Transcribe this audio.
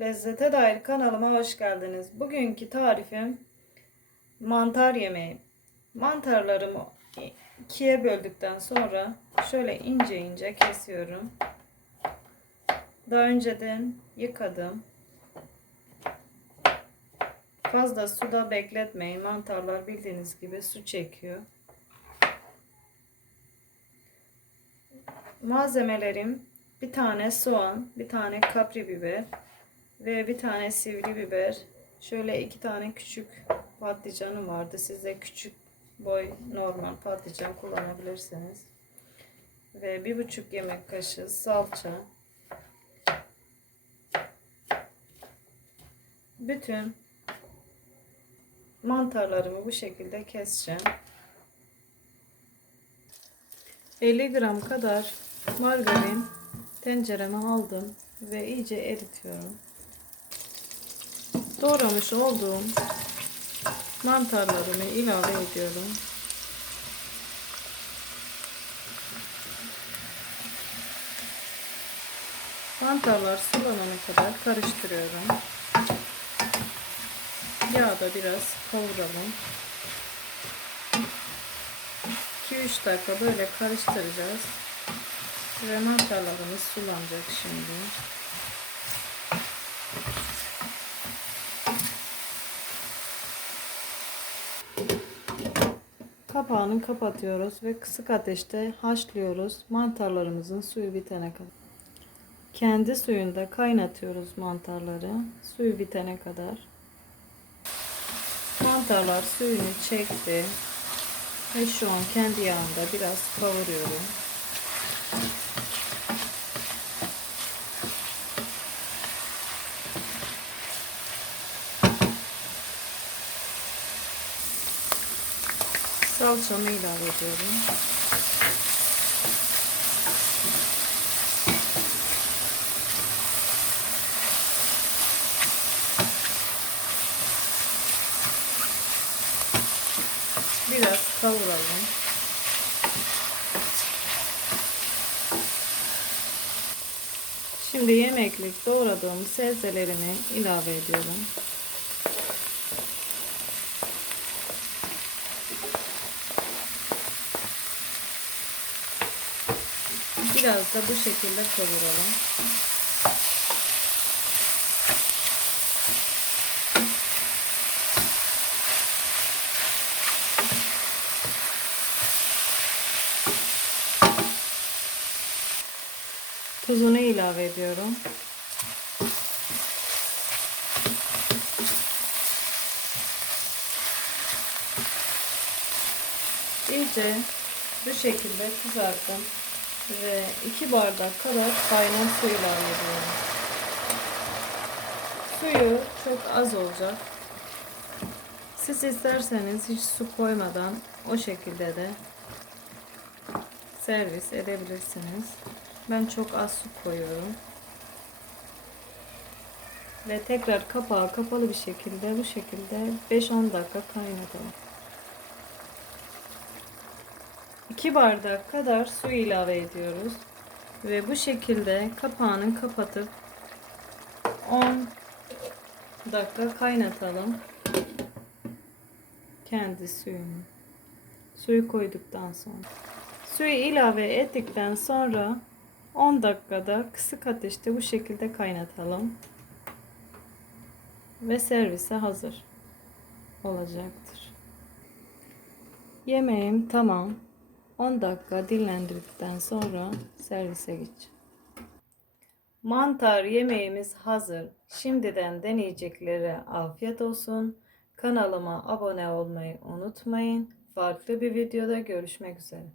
Lezzete dair kanalıma hoş geldiniz. Bugünkü tarifim mantar yemeği. Mantarlarımı ikiye böldükten sonra şöyle ince ince kesiyorum. Daha önceden yıkadım. Fazla suda bekletmeyin. Mantarlar bildiğiniz gibi su çekiyor. Malzemelerim bir tane soğan, bir tane kapri biber ve bir tane sivri biber. Şöyle iki tane küçük patlıcanım vardı. Siz de küçük boy normal patlıcan kullanabilirsiniz. Ve bir buçuk yemek kaşığı salça. Bütün mantarlarımı bu şekilde keseceğim. 50 gram kadar margarin tencereme aldım ve iyice eritiyorum. Doğramış olduğum mantarlarımı ilave ediyorum. Mantarlar sulanana kadar karıştırıyorum. Yağda biraz kavuralım. 2-3 dakika böyle karıştıracağız. Ve mantarlarımız sulanacak şimdi. Kapağını kapatıyoruz ve kısık ateşte haşlıyoruz. Mantarlarımızın suyu bitene kadar. Kendi suyunda kaynatıyoruz mantarları. Suyu bitene kadar. Mantarlar suyunu çekti. Ve şu an kendi yağında biraz kavuruyorum. Salçamı ilave ediyorum. Biraz kavuralım. Şimdi yemeklik doğradığım sebzelerimi ilave ediyorum. Biraz da bu şekilde kavuralım. Tuzunu ilave ediyorum. İyice bu şekilde kızarttım ve 2 bardak kadar kaynar su ilave ediyorum. Suyu çok az olacak. Siz isterseniz hiç su koymadan o şekilde de servis edebilirsiniz. Ben çok az su koyuyorum. Ve tekrar kapağı kapalı bir şekilde bu şekilde 5-10 dakika kaynatalım. 2 bardak kadar su ilave ediyoruz. Ve bu şekilde kapağını kapatıp 10 dakika kaynatalım. Kendi suyunu. Suyu koyduktan sonra. Suyu ilave ettikten sonra 10 dakikada kısık ateşte bu şekilde kaynatalım. Ve servise hazır olacaktır. Yemeğim tamam. 10 dakika dinlendirdikten sonra servise geç. Mantar yemeğimiz hazır. Şimdiden deneyeceklere afiyet olsun. Kanalıma abone olmayı unutmayın. Farklı bir videoda görüşmek üzere.